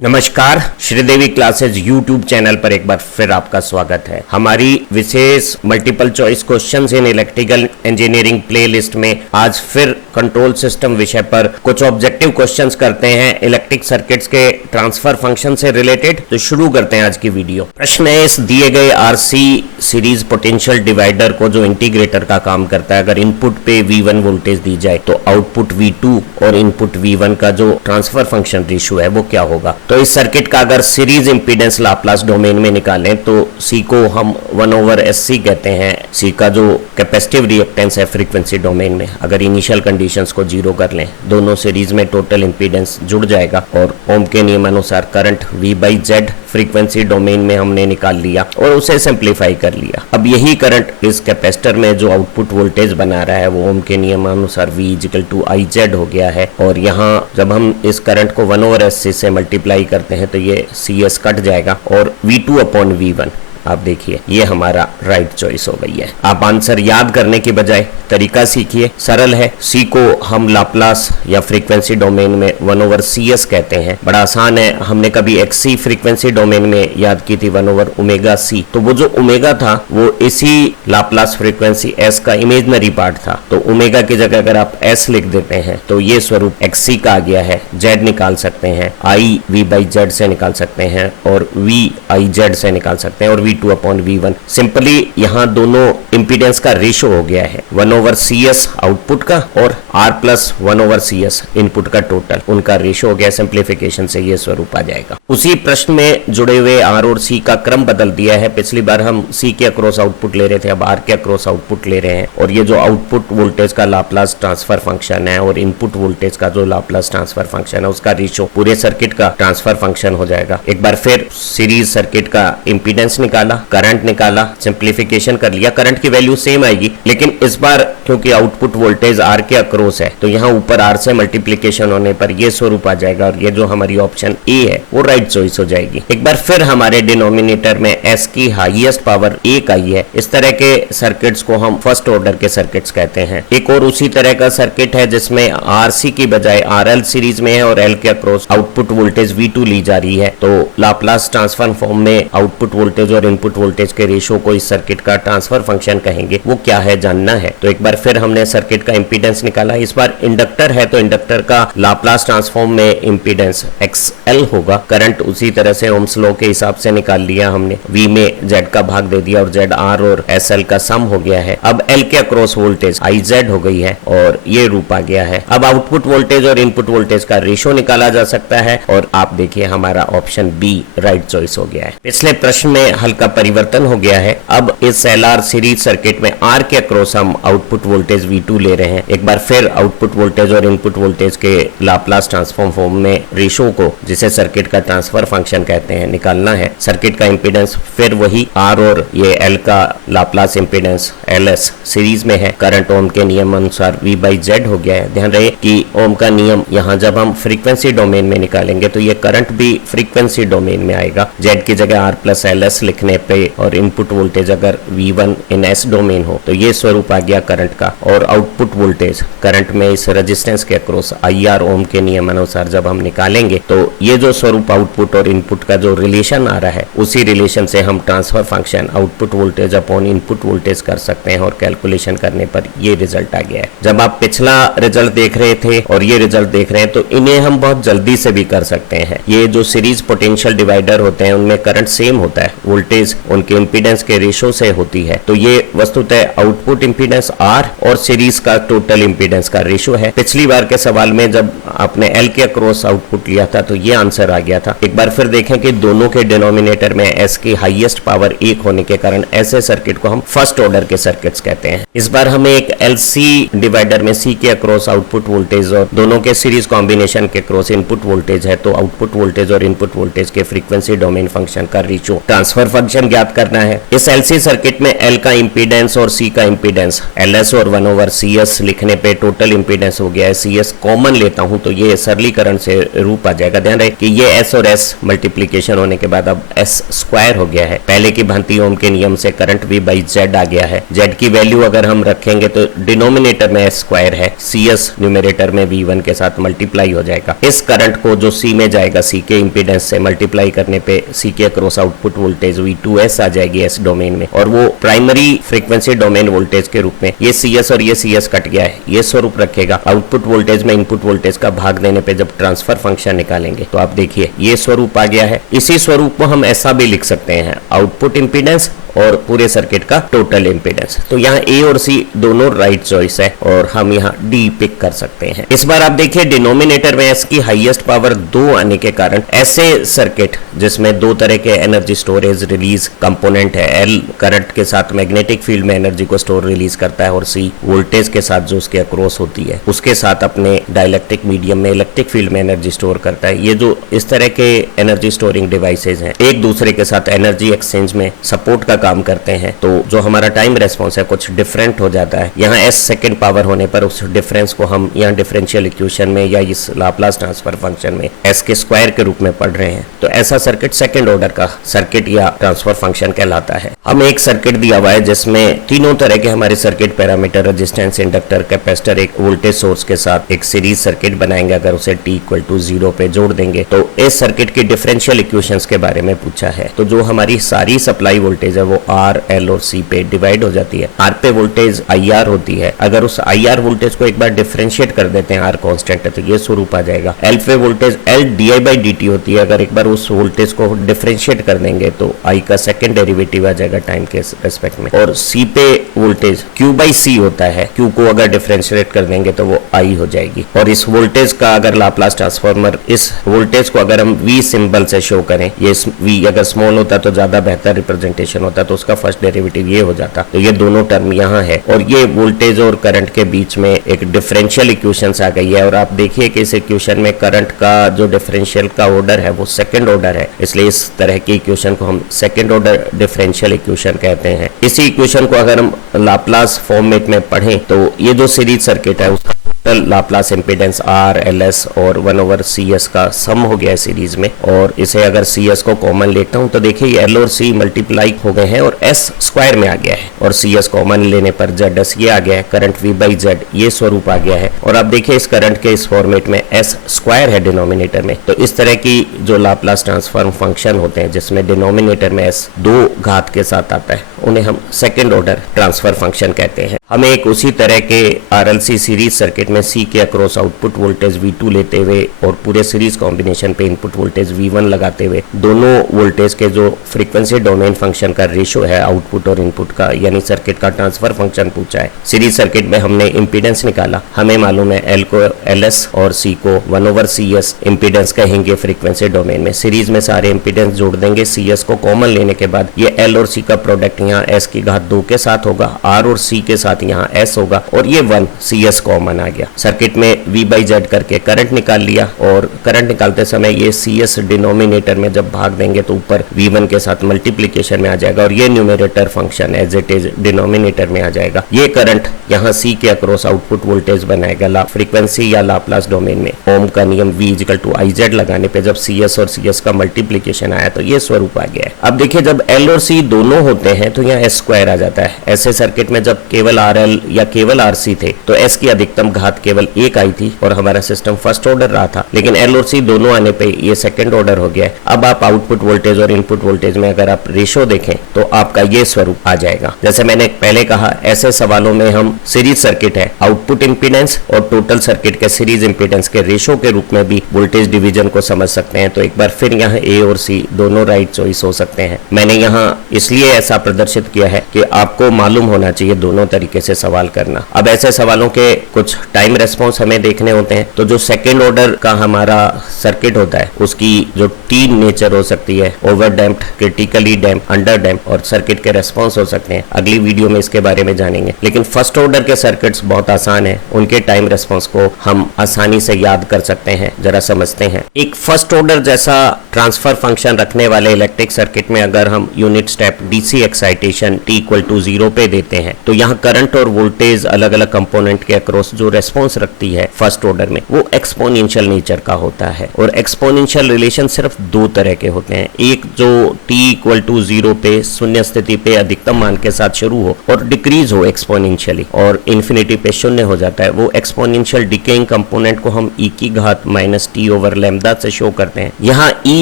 नमस्कार, Sridevi classes YouTube channel पर एक बार फिर आपका स्वागत है। हमारी विशेष multiple choice questions in electrical engineering playlist में आज फिर कंट्रोल सिस्टम विषय पर कुछ ऑब्जेक्टिव क्वेश्चंस करते हैं इलेक्ट्रिक सर्किट्स के ट्रांसफर फंक्शन से रिलेटेड। तो शुरू करते हैं आज की वीडियो। प्रश्न है, इस दिए गए आरसी सीरीज पोटेंशियल डिवाइडर को जो इंटीग्रेटर का काम करता है, अगर इनपुट पे V1 वोल्टेज दी जाए तो आउटपुट V2 और इनपुट V1 का जो ट्रांसफर फंक्शन रेशियो है वो क्या होगा। तो इस सर्किट का अगर सीरीज इंपीडेंस लाप्लास डोमेन में निकालें तो C को हम 1/SC कहते हैं। C का जो कैपेसिटिव रिएक्टेंस है फ्रीक्वेंसी डोमेन में, अगर इनिशियल कंडीशंस को जीरो कर लें, दोनों सीरीज में टोटल इंपीडेंस जुड़ जाएगा और ओम के नियमानुसार करंट V/Z फ्रीक्वेंसी डोमेन में हमने निकाल लिया और उसे सिंप्लीफाई कर लिया। अब यही करंट इस कैपेसिटर में जो आउटपुट वोल्टेज बना रहा है वो ओम के नियमानुसार V=IZ हो गया है। और यहाँ जब हम इस करंट को 1/SC से मल्टीप्लाई करते हैं तो ये CS कट जाएगा और V2/V1 आप देखिए ये हमारा राइट चॉइस हो गई है। आप आंसर याद करने के बजाय तरीका सीखिए, सरल है। C को हम लाप्लास या फ्रीक्वेंसी डोमेन में 1/CS कहते हैं, बड़ा आसान है। हमने कभी XC फ्रीक्वेंसी डोमेन में याद की थी 1/ωc, तो वो जो ओमेगा था वो इसी लाप्लास फ्रीक्वेंसी S का इमेजनरी पार्ट था। तो ओमेगा की जगह अगर आप S लिख देते हैं तो ये स्वरूप XC का आ गया है। Z निकाल सकते हैं, I V/Z से निकाल सकते हैं और V/IZ से निकाल सकते हैं और V2/V1। सिंपली यहाँ दोनों इंपीडेंस का रेशियो हो गया है 1/CS आउटपुट का और R+1/CS इनपुट का टोटल, उनका रेशियो हो गया। सिंप्लीफिकेशन से ये स्वरूप आ जाएगा। उसी प्रश्न में जुड़े हुए R और C का क्रम बदल दिया है। पिछली बार हम C के अक्रॉस आउटपुट ले रहे थे, अब R के अक्रॉस आउटपुट ले रहे हैं। और ये जो आउटपुट वोल्टेज का लाप्लास ट्रांसफर फंक्शन है और इनपुट वोल्टेज का जो लाप्लास ट्रांसफर फंक्शन है उसका रेशियो पूरे सर्किट का ट्रांसफर फंक्शन हो जाएगा। एक बार फिर सीरीज सर्किट का इंपीडेंस निकाला, करंट निकाला, सिंप्लीफिकेशन कर लिया। करंट की वैल्यू सेम आएगी, लेकिन इस बार क्योंकि आउटपुट वोल्टेज R के अक्रॉस है तो यहाँ ऊपर R से मल्टीप्लीकेशन होने पर ये स्वरूप आ जाएगा और ये जो हमारी ऑप्शन A है वो राइट चॉइस हो जाएगी। एक बार फिर हमारे डिनोमिनेटर में S की हाईएस्ट पावर 1 आई है। इस तरह के सर्किट्स को हम फर्स्ट ऑर्डर के सर्किट्स कहते हैं। एक और उसी तरह का सर्किट है जिसमें RC की बजाय RL सीरीज में है और L के अक्रॉस आउटपुट वोल्टेज V2 ली जा रही है। तो लाप्लास ट्रांसफर फॉर्म में आउटपुट वोल्टेज और इनपुट वोल्टेज के रेशियो को इस सर्किट का ट्रांसफर फंक्शन कहेंगे, वो क्या है जानना है। तो एक बार फिर हमने सर्किट का इंपीडेंस निकाला। इस बार इंडक्टर है तो इंडक्टर का लाप्लास ट्रांसफॉर्म में इंपीडेंस XL होगा। करंट उसी तरह से ओम्स लॉ के हिसाब से निकाल लिया हमने, V में Z का भाग दे दिया और ZR और SL का सम हो गया है। अब L के अक्रॉस वोल्टेज IZ हो गई है और ये रूप आ गया है। अब आउटपुट वोल्टेज और इनपुट वोल्टेज का रेशियो निकाला जा सकता है और आप देखिए हमारा ऑप्शन B राइट चॉइस हो गया है। पिछले प्रश्न में हल्का परिवर्तन हो गया है। अब इस LR सीरीज सर्किट में R के अक्रॉस हम आउटपुट वोल्टेज V2 ले रहे हैं। एक बार फिर आउटपुट वोल्टेज और इनपुट वोल्टेज के लाप्लास ट्रांसफॉर्म फॉर्म में रेशियो को, जिसे सर्किट का ट्रांसफर फंक्शन कहते हैं, निकालना है। सर्किट का इंपीडेंस फिर वही R और ये L का लाप्लास इंपीडेंस LS सीरीज में है। करंट ओम के नियम अनुसार V/Z हो गया है। ध्यान रहे कि ओम का नियम यहाँ जब हम फ्रीक्वेंसी डोमेन में निकालेंगे तो ये करंट भी फ्रीक्वेंसी डोमेन में आएगा। Z की जगह R+LS लिखने पे और इनपुट वोल्टेज अगर V1 इन S डोमेन हो तो ये स्वरूप आ गया करंट का। और आउटपुट वोल्टेज करंट में इस रेजिस्टेंस के अक्रॉस IR ओम के नियम अनुसार जब हम निकालेंगे तो ये जो स्वरूप आउटपुट और इनपुट का जो रिलेशन आ रहा है उसी रिलेशन से हम transfer function output voltage upon input voltage कर सकते हैं और कैलकुलेशन करने पर ये रिजल्ट आ गया है। जब आप पिछला रिजल्ट देख रहे थे और ये रिजल्ट देख रहे हैं तो इन्हें हम बहुत जल्दी से भी कर सकते हैं। ये जो सीरीज पोटेंशियल डिवाइडर होते हैं उनमें करंट सेम होता है, वोल्टेज उनके इंपीडेंस के रेशियो से होती है। तो ये वस्तुतः आउटपुट इंपीडेंस R और सीरीज का टोटल इंपीडेंस का रेशियो है। पिछली बार के सवाल में जब आपने L के अक्रॉस आउटपुट लिया था तो ये आंसर आ गया था। एक बार फिर देखें कि दोनों के डिनोमिनेटर में S की हाईएस्ट पावर 1 होने के कारण ऐसे सर्किट को हम फर्स्ट ऑर्डर के सर्किट्स कहते हैं। इस बार हमें एक LC डिवाइडर में C के अक्रॉस आउटपुट वोल्टेज और दोनों के सीरीज कॉम्बिनेशन के अक्रॉस इनपुट वोल्टेज है। तो आउटपुट वोल्टेज और इनपुट वोल्टेज के फ्रीक्वेंसी डोमेन फंक्शन का रेशियो ट्रांसफर फंक्शन ज्ञात करना है। इस LC सर्किट में L का इंपीडेंस और C का इंपीडेंस LS एस और 1/CS लिखने पे टोटल इंपीडेंस हो गया है। CS कॉमन लेता हूं तो ये सरलीकरण से रूप आ जाएगा। ध्यान रहे कि ये S और S मल्टीप्लीकेशन होने के बाद अब S स्क्वायर हो गया है। पहले की भांति ओम के नियम से करंट V/Z आ गया है। Z की वैल्यू अगर हम रखेंगे तो डिनोमिनेटर में S स्क्वायर है, CS न्यूमरेटर में V1 के साथ मल्टीप्लाई हो जाएगा। इस करंट को जो C में जाएगा, C के इंपीडेंस से मल्टीप्लाई करने पे C के अक्रॉस आउटपुट वोल्टेज V2S आ जाएगी S डोमेन में, और वो प्राइमरी फ्रीक्वेंसी डोमेन वोल्टेज के रूप में ये CS और ये CS कट गया है, ये स्वरूप रखेगा। आउटपुट वोल्टेज में इनपुट वोल्टेज का भाग देने पे जब ट्रांसफर फंक्शन निकालेंगे तो आप देखिए ये स्वरूप आ गया है। इसी स्वरूप को हम ऐसा भी लिख सकते हैं, आउटपुट इंपीडेंस और पूरे सर्किट का टोटल इंपीडेंस। तो यहाँ A और C दोनों राइट चॉइस है और हम यहाँ D पिक कर सकते हैं। इस बार आप देखिए डिनोमिनेटर में S की हाईएस्ट पावर 2 आने के कारण ऐसे सर्किट जिसमें दो तरह के एनर्जी स्टोरेज रिलीज कंपोनेंट है, L करंट के साथ मैग्नेटिक फील्ड में एनर्जी को स्टोर रिलीज करता है और C वोल्टेज के साथ जो उसके अक्रॉस होती है उसके साथ अपने डाइलेक्ट्रिक मीडियम में इलेक्ट्रिक फील्ड में एनर्जी स्टोर करता है। ये जो इस तरह के एनर्जी स्टोरिंग डिवाइसेज हैं एक दूसरे के साथ एनर्जी एक्सचेंज में सपोर्ट का काम करते हैं, तो जो हमारा टाइम रेस्पॉन्स है कुछ डिफरेंट हो जाता है। यहाँ S सेकंड पावर होने पर उस डिफरेंस को हम यहाँ डिफरेंशियल इक्वेशन में या इस लाप्लास ट्रांसफर फंक्शन में S के स्क्वायर के रूप में पढ़ रहे हैं। तो ऐसा सर्किट सेकंड ऑर्डर का सर्किट या ट्रांसफर फंक्शन कहलाता है। हमें एक सर्किट दिया हुआ है जिसमें तीनों तरह के हमारे circuit parameter, resistance, inductor, capacitor, एक वोल्टेज सोर्स के साथ एक सीरीज सर्किट बनाएंगे। अगर उसे t=0 पे जोड़ देंगे तो इस सर्किट की डिफरेंशियल इक्वेशंस के बारे में पूछा है। तो जो हमारी सारी सप्लाई वोल्टेज है वो R, L और C पे डिवाइड हो जाती है। R पे वोल्टेज IR होती है। अगर उस IR वोल्टेज को एक बार डिफरेंशिएट कर देते हैं, R कांस्टेंट है तो ये स्वरूप आ जाएगा। L पे वोल्टेज L di/dt होती है। अगर एक बार उस वोल्टेज को डिफरेंशिएट कर देंगे तो I का सेकंड डेरिवेटिव आ जाएगा टाइम के रेस्पेक्ट में। और C पे वोल्टेज Q/C होता है। Q को अगर डिफरेंशिएट कर देंगे तो वो I हो जाएगी। और इस वोल्टेज का अगर लाप्लास ट्रांसफॉर्मर, इस वोल्टेज को अगर हम V सिंबल से शो करें, ये V अगर स्मॉल होता तो ज्यादा बेहतर रिप्रेजेंटेशन होता, तो उसका फर्स्ट डेरिवेटिव ये हो जाता। तो ये दोनों टर्म यहाँ है और ये वोल्टेज और करंट के बीच में एक डिफरेंशियल इक्वेशंस आ गई है। और आप देखिए कि इस इक्वेशन में करंट का जो डिफरेंशियल का ऑर्डर है वो सेकंड ऑर्डर है, इसलिए इस तरह की इक्वेशन को हम सेकंड ऑर्डर डिफरेंशियल इक्वेशन कहते हैं। इसी इक्वेशन को अगर हम लाप्लास फॉर्मेट में पढ़ें तो ये जो सीरीज सर्किट है उसका लाप्लास इंपीडेंस R, LS और 1/CS का सम हो गया है सीरीज में। और इसे अगर CS को कॉमन लेता हूं तो देखिए ये L और C मल्टीप्लाई हो गए हैं और S स्क्वायर में आ गया है और CS कॉमन लेने पर ZS ये आ गया है, करंट V/Z ये स्वरूप आ गया है। और आप देखिए इस करंट के इस फॉर्मेट में S स्क्वायर है डिनोमिनेटर में। तो इस तरह की जो लाप्लास ट्रांसफॉर्म फंक्शन होते हैं जिसमें डिनोमिनेटर में S 2 घात के साथ आता है उन्हें हम सेकेंड ऑर्डर ट्रांसफर फंक्शन कहते हैं। हमें एक उसी तरह के RLC सीरीज सर्किट में C के अक्रॉस आउटपुट वोल्टेज V2 लेते हुए और पूरे सीरीज कॉम्बिनेशन पे इनपुट वोल्टेज V1 लगाते हुए दोनों वोल्टेज के जो फ्रीक्वेंसी डोमेन फंक्शन का रेशो है आउटपुट और इनपुट का, यानी सर्किट का ट्रांसफर फंक्शन पूछा है। सीरीज सर्किट में हमने इंपीडेंस निकाला। हमें मालूम है L को LS और C को 1/CS इंपीडेंस कहेंगे फ्रीक्वेंसी डोमेन में। सीरीज में सारे इंपीडेंस जोड़ देंगे, CS को कॉमन लेने के बाद ये L और C का प्रोडक्ट यहाँ S की घात 2 के साथ होगा, R और C के साथ यहाँ S होगा और ये 1 CS कॉमन आ गया। सर्किट में V/Z करके करंट निकाल लिया और करंट निकालते समय ये CS डिनोमिनेटर में जब भाग देंगे तो ऊपर V1 के साथ मल्टीप्लिकेशन में आ जाएगा और ये numerator function as it is denominator में आ जाएगा। ये करंट यहाँ C के अक्रॉस आउटपुट वोल्टेज बनाएगा फ्रीक्वेंसी या लाप्लास डोमेन में। ओम का नियम V=IZ लगाने पे जब CS और CS का मल्टीप्लिकेशन आया तो ये स्वरूप आ गया है। अब देखिए जब L और C दोनों होते हैं तो यहाँ S स्क्वायर आ जाता है। ऐसे सर्किट में जब केवल RL या केवल RC थे तो S की अधिकतम घात केवल 1 आई थी और हमारा सिस्टम फर्स्ट ऑर्डर रहा था, लेकिन L और C दोनों आने पे ये सेकंड ऑर्डर हो गया है। अब आप आउटपुट वोल्टेज और इनपुट वोल्टेज में अगर आप रेशो देखें तो आपका ये स्वरूप आ जाएगा। जैसे मैंने पहले कहा ऐसे सवालों में हम सीरीज सर्किट है, आउटपुट इंपीडेंस और टोटल सर्किट के सीरीज इंपीडेंस के रेशो के रूप में भी वोल्टेज डिवीजन को समझ सकते हैं। तो एक बार फिर यहाँ A और C दोनों राइट चॉइस हो सकते हैं। मैंने यहाँ इसलिए ऐसा प्रदर्शित किया है कि आपको मालूम होना चाहिए दोनों तरीके से सवाल करना। अब ऐसे सवालों के कुछ टाइम रेस्पॉन्स हमें देखने होते हैं, तो जो सेकेंड ऑर्डर का हमारा सर्किट होता है उसकी जो 3 नेचर हो सकती है, over damped, critically damped, under damped और सर्किट के रेस्पॉन्स हो सकते हैं। अगली वीडियो में इसके बारे में जानेंगे। लेकिन फर्स्ट ऑर्डर के सर्किट्स बहुत आसान है, उनके टाइम रेस्पॉन्स को हम आसानी से याद कर सकते हैं। जरा समझते हैं। एक फर्स्ट ऑर्डर जैसा ट्रांसफर फंक्शन रखने वाले इलेक्ट्रिक सर्किट में अगर हम unit step DC excite excitation t equal to 0 पे देते हैं तो यहाँ करंट और वोल्टेज अलग अलग कंपोनेंट के अक्रॉस जो रेस्पॉन्स रखती है फर्स्ट ऑर्डर में वो एक्सपोनेंशियल नेचर का होता है। और एक्सपोनेंशियल रिलेशन सिर्फ दो तरह के होते हैं, एक जो t इक्वल टू 0 पे शून्य स्थिति पे अधिकतम मान के साथ शुरू हो और डिक्रीज हो एक्सपोनेंशियली और इन्फिनिटी पे शून्य हो जाता है, वो एक्सपोनेंशियल डिकेइंग कंपोनेंट को हम e की घात माइनस टी ओवर लैम्डा से शो करते हैं। यहाँ e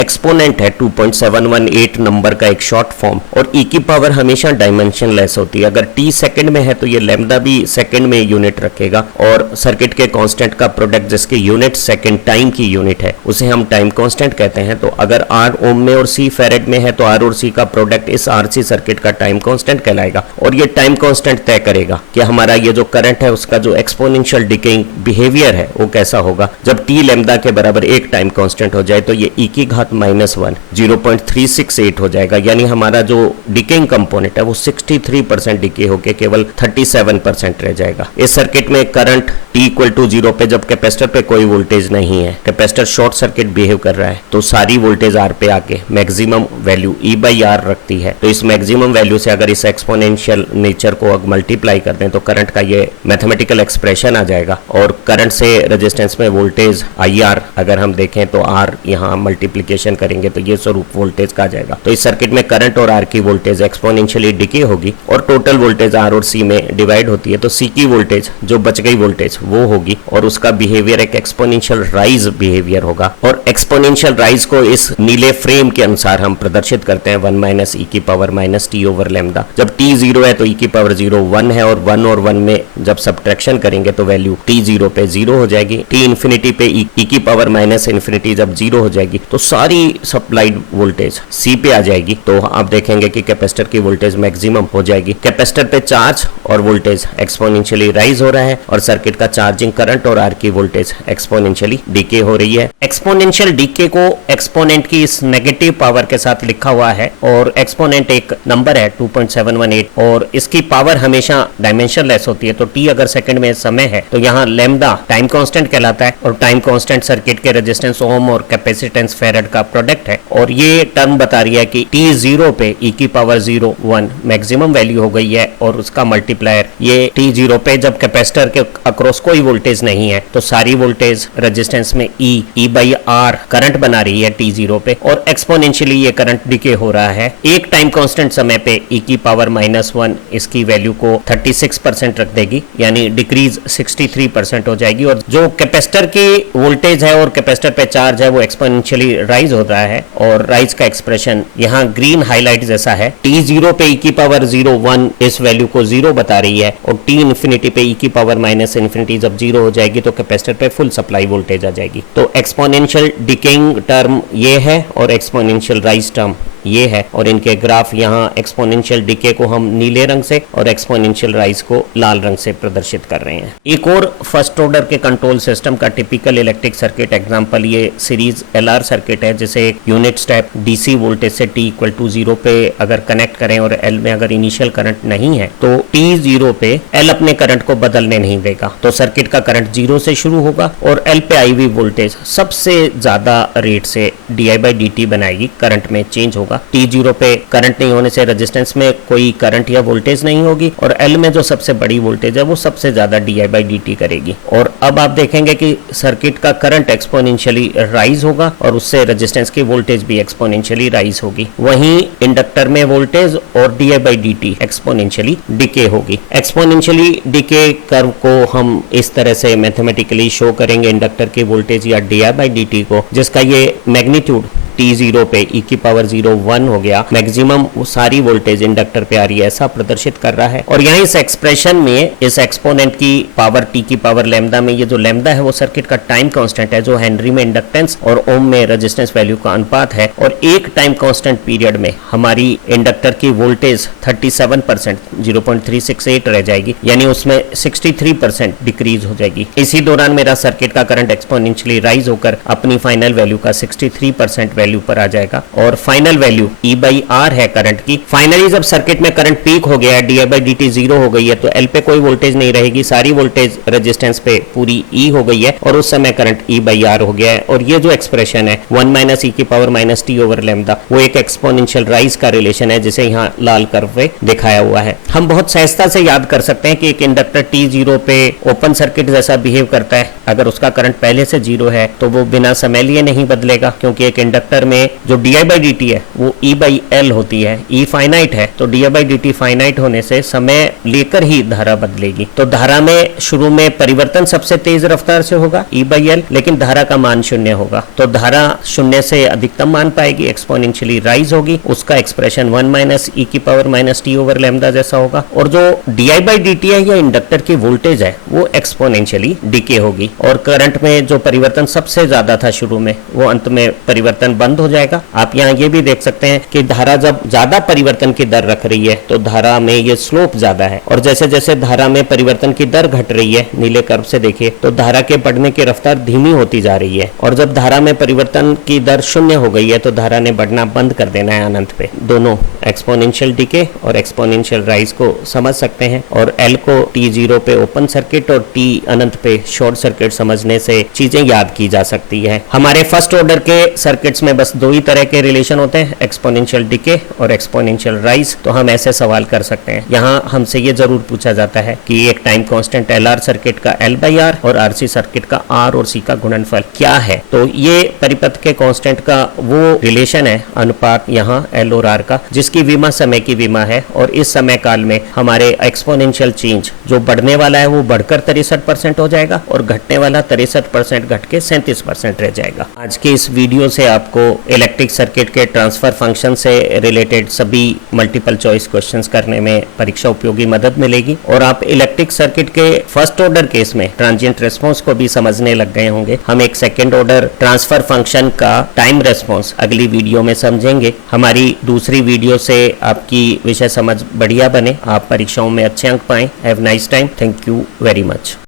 एक्सपोनेंट है 2.718 नंबर का एक शॉर्ट फॉर्म और e की पावर हमेशा डायमेंशनलेस होती है। अगर t सेकंड में है तो ये लैम्डा भी सेकंड में यूनिट रखेगा और सर्किट के कांस्टेंट का प्रोडक्ट जिसकी यूनिट सेकंड टाइम की यूनिट है उसे हम टाइम कांस्टेंट कहते हैं। तो अगर r ओम में और c फैरेड में है तो r और c का प्रोडक्ट इस RC सर्किट का टाइम कांस्टेंट कहलाएगा और ये टाइम कांस्टेंट तय करेगा कि हमारा ये जो करंट है उसका जो एक्सपोनेंशियल डिकेइंग बिहेवियर है वो कैसा होगा। जब t लैम्डा के बराबर एक टाइम कांस्टेंट हो जाए तो ये e की घात माइनस 1 0.368 हो जाएगा, यानी हमारा जो डिकेइंग कंपोनेंट है वो 63% डिके होके केवल 37% रह जाएगा। इस सर्किट में करंट t इक्वल टू 0 पे जब कैपेसिटर पे कोई वोल्टेज नहीं है, कैपेसिटर शॉर्ट सर्किट बिहेव कर रहा है तो सारी वोल्टेज R पे आके maximum value E by R रखती है। तो इस मैक्सिमम वैल्यू से अगर इस एक्सपोनेंशियल नेचर को मल्टीप्लाई कर दें तो करंट का ये मैथमेटिकल एक्सप्रेशन आ जाएगा और करंट से रेजिस्टेंस में वोल्टेज IR अगर हम देखें तो R यहाँ मल्टीप्लिकेशन करेंगे तो ये स्वरूप वोल्टेज का आ जाएगा। तो इस सर्किट में करंट और R की वोल्टेज एक्सपोनेंशियली डिके होगी और टोटल वोल्टेज R और C में डिवाइड होती है तो C की वोल्टेज जो बच गई वोल्टेज वो होगी और उसका बिहेवियर एक एक्सपोनेंशियल राइज बिहेवियर होगा। और एक्सपोनेंशियल राइज को इस नीले फ्रेम के अनुसार हम प्रदर्शित करते हैं 1 माइनस e की power minus T over lambda. जब t 0 है तो e की पावर 0 1 है और 1 में जब सब्ट्रैक्शन करेंगे तो वैल्यू t 0 पे 0 हो जाएगी। t इन्फिनिटी पे e की पावर माइनस इन्फिनिटी जब 0 हो जाएगी तो सारी सप्लाइड वोल्टेज c पे आ जाएगी। तो आप देखेंगे कि कैपेसिटर की वोल्टेज मैक्सिमम हो जाएगी। कैपेसिटर पे चार्ज और वोल्टेज एक्सपोनेंशियली राइज हो रहा है और सर्किट का चार्जिंग करंट और R की वोल्टेज एक्सपोनेंशियली डीके हो रही है। एक्सपोनेंशियल डीके को एक्सपोनेंट की इस नेगेटिव पावर के साथ लिखा हुआ है और एक्सपोनेंट एक नंबर है 2.718 और इसकी पावर हमेशा डायमेंशनलेस होती है। तो t अगर सेकंड में समय है तो यहाँ लैम्डा टाइम कांस्टेंट कहलाता है और टाइम कांस्टेंट सर्किट के रेजिस्टेंस ओम और कैपेसिटेंस फैराड का प्रोडक्ट है और ये टर्म बता रही है कि t 0 पे e की पावर 0 1 मैक्सिमम वैल्यू हो गई है और उसका मल्टीप्लायर ये t 0 पे जब कैपेसिटर के अक्रॉस कोई वोल्टेज नहीं है तो सारी वोल्टेज रेजिस्टेंस में e बाई R करंट बना रही है t 0 पे और एक्सपोनेंशियली ये करंट डिके हो रहा है। एक टाइम कांस्टेंट समय पे e की पावर माइनस 1 इसकी वैल्यू को 36% रख देगी यानी डिक्रीज 63% हो जाएगी और जो कैपेसिटर की वोल्टेज है और कैपेसिटर पे चार्ज है वो एक्सपोनेंशियली राइज हो रहा है और राइज का एक्सप्रेशन यहाँ ग्रीन हाईलाइट जैसा है। t 0 पे e की पावर 0 1 इस वैल्यू को 0 बता रही है और t इन्फिनिटी पे e की पावर माइनस इन्फिनिटी जब 0 हो जाएगी तो कैपेसिटर पे फुल सप्लाई वोल्टेज आ जाएगी। तो एक्सपोनेंशियल डिकेइंग टर्म ये है और एक्सपोनेंशियल राइज टर्म ये है और इनके ग्राफ यहाँ एक्सपोनेंशियल डिके को हम नीले रंग से और एक्सपोनेंशियल राइज को लाल रंग से प्रदर्शित कर रहे हैं। एक और फर्स्ट ऑर्डर के कंट्रोल सिस्टम का टिपिकल इलेक्ट्रिक सर्किट एग्जांपल ये सीरीज LR सर्किट है जिसे एक यूनिट स्टेप DC वोल्टेज से t इक्वल टू 0 पे अगर कनेक्ट करें और L में अगर इनिशियल करंट नहीं है तो t 0 पे L अपने करंट को बदलने नहीं देगा तो सर्किट का करंट 0 से शुरू होगा और L पे आई हुई वोल्टेज सबसे ज्यादा रेट से di/dt बनाएगी, करंट में चेंज होगा। t 0 पे करंट नहीं होने से रेजिस्टेंस में कोई करंट या वोल्टेज नहीं होगी और L में जो सबसे बड़ी वोल्टेज है वो सबसे ज्यादा di/dt करेगी। और अब आप देखेंगे कि सर्किट का करंट एक्सपोनेंशियली राइज होगा और उससे रेजिस्टेंस की वोल्टेज भी एक्सपोनेंशियली राइज होगी। वहीं इंडक्टर में वोल्टेज और di/dt एक्सपोनेंशियली डिके होगी। एक्सपोनेंशियली डिके कर्व को हम इस तरह से मैथमेटिकली शो करेंगे इंडक्टर की वोल्टेज या di/dt को, जिसका ये मैग्नीट्यूड t 0 पे e की पावर 0 1 हो गया, मैक्सिमम सारी वोल्टेज इंडक्टर पे आ रही है ऐसा प्रदर्शित कर रहा है। और यहाँ इस एक्सप्रेशन में इस एक्सपोनेंट की पावर t की पावर लैम्डा में ये जो लैम्डा है वो सर्किट का टाइम कांस्टेंट है जो हेनरी में इंडक्टेंस और ओम में रेजिस्टेंस वैल्यू का अनुपात है और एक टाइम कांस्टेंट पीरियड में हमारी इंडक्टर की वोल्टेज 37% 0.368 रह जाएगी यानी उसमें 63% डिक्रीज हो जाएगी। इसी दौरान मेरा सर्किट का करंट एक्सपोनेंशियली राइज होकर अपनी फाइनल वैल्यू का 63% वैल्यू वैल्यू पर आ जाएगा और final value E by R है करंट की। फाइनली जब सर्किट में करंट पीक हो गया है, D I by D T zero हो गई है, तो एल पे कोई वोल्टेज नहीं रहेगी, सारी वोल्टेज रेजिस्टेंस पे पूरी E हो गई है और उस समय करंट E बाई आर हो गया है। और ये जो एक्सप्रेशन है 1 माइनस ई की power minus T over lambda, वो एक एक्सपोनेंशियल राइज का रिलेशन है जिसे यहाँ लाल कर्व पे दिखाया हुआ है। हम बहुत सहजता से याद कर सकते हैं कि एक इंडक्टर T0 पे ओपन सर्किट जैसा बिहेव करता है। अगर उसका करंट पहले से 0 है तो वो बिना समय लिए नहीं बदलेगा, क्योंकि एक इंडक्टर में जो D I by D T है वो E बाई एल होती है। E फाइनाइट है तो D I by D T finite होने से समय लेकर ही धारा बदलेगी। तो धारा में शुरू में परिवर्तन सबसे तेज रफ्तार से होगा E बाई एल, लेकिन धारा का मान 0 होगा। तो धारा 0 से अधिकतम मान पाएगी, एक्सपोनेंशियली राइज होगी, उसका एक्सप्रेशन 1 माइनस ई की power minus T over lambda जैसा होगा। और जो D I by D T है या इंडक्टर की वोल्टेज है वो एक्सपोनेंशियली डिके होगी और करंट में जो परिवर्तन सबसे ज्यादा था शुरू में वो अंत में परिवर्तन बंद हो जाएगा। आप यहाँ ये भी देख सकते हैं कि धारा जब ज्यादा परिवर्तन की दर रख रही है तो धारा में ये स्लोप ज्यादा है, और जैसे जैसे धारा में परिवर्तन की दर घट रही है, नीले कर्व से देखिए, तो धारा के बढ़ने की रफ्तार धीमी होती जा रही है। और जब धारा में परिवर्तन की दर 0 हो गई है तो धारा ने बढ़ना बंद कर देना है अनंत पे। दोनों एक्सपोनेंशियल डिके और एक्सपोनेंशियल राइज को समझ सकते हैं और एल को T0 पे ओपन सर्किट और T अनंत पे शॉर्ट सर्किट समझने से चीजें याद की जा सकती है। हमारे फर्स्ट ऑर्डर के सर्किट्स में बस 2 ही तरह के रिलेशन होते हैं, एक्सपोनेंशियल डिके और एक्सपोनेंशियल राइज। तो हम ऐसे सवाल कर सकते हैं। यहाँ हमसे ये जरूर पूछा जाता है कि एक टाइम कांस्टेंट LR सर्किट का L बाई आर और RC सर्किट का R और C का गुणनफल क्या है। तो ये परिपथ के कांस्टेंट का वो रिलेशन है, अनुपात यहाँ L और R का, जिसकी विमा समय की विमा है। और इस समय काल में हमारे एक्सपोनेंशियल चेंज जो बढ़ने वाला है वो बढ़कर 63% हो जाएगा और घटने वाला 63% घट के 37% रह जाएगा। आज के इस वीडियो से आपको इलेक्ट्रिक सर्किट के ट्रांसफर फंक्शन से रिलेटेड सभी मल्टीपल चॉइस क्वेश्चंस करने में परीक्षा उपयोगी मदद मिलेगी और आप इलेक्ट्रिक सर्किट के फर्स्ट ऑर्डर केस में ट्रांजिएंट रेस्पॉन्स को भी समझने लग गए होंगे। हम एक सेकेंड ऑर्डर ट्रांसफर फंक्शन का टाइम रेस्पॉन्स अगली वीडियो में समझेंगे। हमारी दूसरी वीडियो से आपकी विषय समझ बढ़िया बने, आप परीक्षाओं में अच्छे अंक पाएं। Have nice time. Thank you very much.